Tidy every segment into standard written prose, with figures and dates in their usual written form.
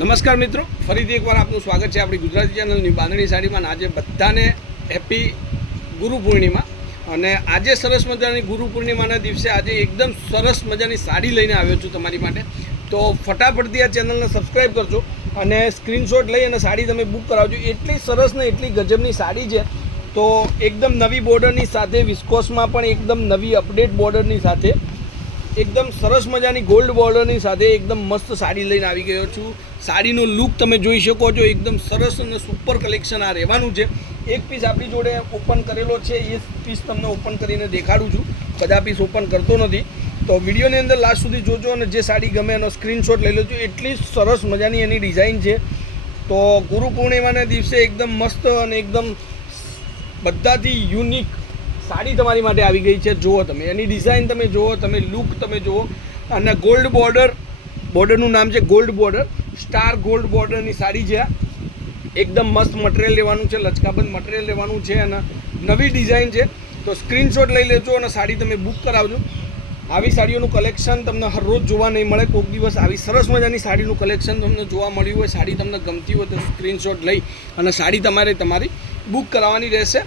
નમસ્કાર મિત્રો, ફરીથી એકવાર આપનું સ્વાગત છે આપણી ગુજરાતી ચેનલની બાંધણી સાડીમાં. આજે બધાને હેપી ગુરુ પૂર્ણિમા. અને આજે સરસ મજાની ગુરુ પૂર્ણિમાના દિવસે આજે એકદમ સરસ મજાની સાડી લઈને આવ્યો છું તમારી માટે. તો ફટાફટથી આ ચેનલને સબસ્ક્રાઈબ કરજો અને સ્ક્રીનશોટ લઈ અને સાડી તમે બુક કરાવજો. એટલી સરસ ને એટલી ગજબની સાડી છે. તો એકદમ નવી બોર્ડરની સાથે વિસ્કોસમાં પણ એકદમ નવી અપડેટ બોર્ડરની સાથે એકદમ સરસ મજાની ગોલ્ડ બોર્ડરની સાથે એકદમ મસ્ત સાડી લઈને આવી ગયો છું. સાડીનો લુક તમે જોઈ શકો છો, એકદમ સરસ અને સુપર કલેક્શન આ રહેવાનું છે. એક પીસ આપણી જોડે ઓપન કરેલો છે, એ પીસ તમને ઓપન કરીને દેખાડું છું. બધા પીસ ઓપન કરતો નથી, તો વિડીયોની અંદર લાસ્ટ સુધી જોજો અને જે સાડી ગમે એનો સ્ક્રીનશોટ લઈ લેજો. એટલી સરસ મજાની એની ડિઝાઇન છે. તો ગુરુ પૂર્ણિમાના દિવસે એકદમ મસ્ત અને એકદમ બધાથી યુનિક સાડી તમારી માટે આવી ગઈ છે. જુઓ તમે એની ડિઝાઇન, તમે જુઓ, તમે લુક તમે જુઓ. અને ગોલ્ડ બોર્ડરનું નામ છે ગોલ્ડ બોર્ડર, સ્ટાર ગોલ્ડ બોર્ડરની સાડી છે. એકદમ મસ્ત મટીરિયલ લેવાનું છે, લચકાબંધ મટીરિયલ લેવાનું છે અને નવી ડિઝાઇન છે. તો સ્ક્રીનશોટ લઈ લેજો અને સાડી તમે બુક કરાવજો. આવી સાડીઓનું કલેક્શન તમને હર રોજ જોવા નહીં મળે. કોઈક દિવસ આવી સરસ મજાની સાડીનું કલેક્શન તમને જોવા મળ્યું હોય, સાડી તમને ગમતી હોય તો સ્ક્રીનશોટ લઈ અને સાડી તમારી બુક કરાવવાની રહેશે.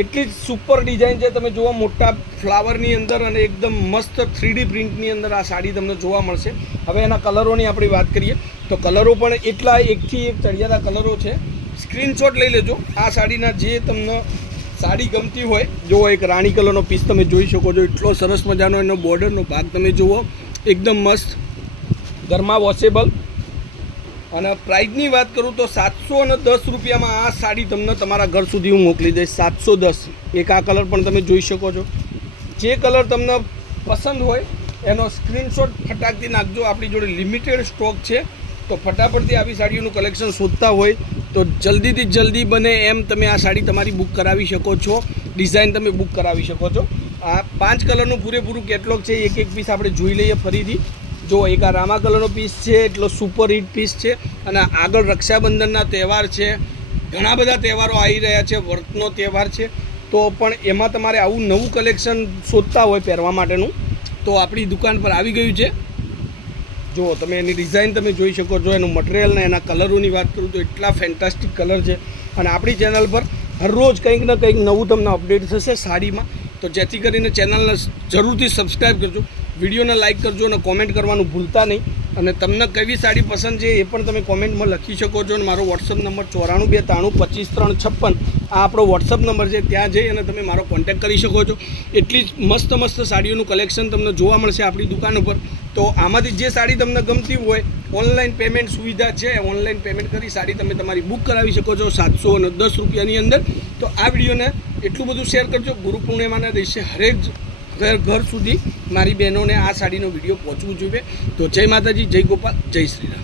એટલી જ સુપર ડિઝાઇન છે. તમે જોવા મોટા ફ્લાવરની અંદર અને એકદમ મસ્ત 3D પ્રિન્ટની અંદર આ સાડી તમને જોવા મળશે. હવે એના કલરોની આપણે વાત કરીએ તો કલરો પણ એટલા એકથી એક ચડિયાતા કલરો છે. સ્ક્રીનશોટ લઈ લેજો. આ સાડીના જે તમને સાડી ગમતી હોય, જુઓ એક રાણી કલરનો પીસ તમે જોઈ શકો છો. એટલો સરસ મજાનો એનો બોર્ડરનો ભાગ તમે જુઓ, એકદમ મસ્ત, ઘરમાં વોશેબલ. અને પ્રાઇઝની વાત કરું તો 710 રૂપિયામાં આ સાડી તમને તમારા ઘર સુધી હું મોકલી દઈશ. 710. એક આ કલર પણ તમે જોઈ શકો છો. જે કલર તમને પસંદ હોય એનો સ્ક્રીનશોટ ફટાકથી નાખજો. આપણી જોડે લિમિટેડ સ્ટોક છે, તો ફટાફટથી આવી સાડીઓનું કલેક્શન શોધતા હોય તો જલ્દીથી જલ્દી બને એમ તમે આ સાડી તમારી બુક કરાવી શકો છો. ડિઝાઇન તમે બુક કરાવી શકો છો. આ 5 કલરનું પૂરેપૂરું કેટલોગ છે. એક પીસ આપણે જોઈ લઈએ ફરીથી. જો એક આ રામા કલરનો પીસ છે, એટલો સુપર હિટ પીસ છે. અને આગળ રક્ષાબંધનના તહેવાર છે, ઘણા બધા તહેવારો આવી રહ્યા છે, વ્રતનો તહેવાર છે. તો પણ એમાં તમારે આવું નવું કલેક્શન શોધતા હોય પહેરવા માટેનું, તો આપણી દુકાન પર આવી ગયું છે. જુઓ તમે એની ડિઝાઇન તમે જોઈ શકો છો. એનું મટીરિયલ ને એના કલરોની વાત કરું તો એટલા ફેન્ટાસ્ટિક કલર છે. અને આપણી ચેનલ પર હરરોજ કંઈક ને કંઈક નવું તમને અપડેટ થશે સાડીમાં. તો જેથી કરીને ચેનલને જરૂરથી સબસ્ક્રાઈબ કરજો, વિડીયોને લાઇક કરજો અને કોમેન્ટ કરવાનું ભૂલતા નહીં. અને તમને કેવી સાડી પસંદ છે એ પણ તમે કોમેન્ટમાં લખી શકો છો. અને મારો વોટ્સઅપ નંબર 9423255356 આ આપણો વોટ્સઅપ નંબર છે. ત્યાં જઈ અને તમે મારો કોન્ટેક્ટ કરી શકો છો. એટલી જ મસ્ત સાડીઓનું કલેક્શન તમને જોવા મળશે આપણી દુકાન ઉપર. તો આમાંથી જે સાડી તમને ગમતી હોય, ઓનલાઈન પેમેન્ટ સુવિધા છે. ઓનલાઈન પેમેન્ટ કરી સાડી તમે તમારી બુક કરાવી શકો છો 710 રૂપિયાની અંદર. તો આ વિડીયોને એટલું બધું શેર કરજો. ગુરુ પૂર્ણિમાના દિવસે હરેક ઘર સુધી મારી બહેનોને આ સાડીનો વિડીયો પહોંચવું જોઈએ. તો જય માતાજી, જય ગોપાલ, જય શ્રી રામ.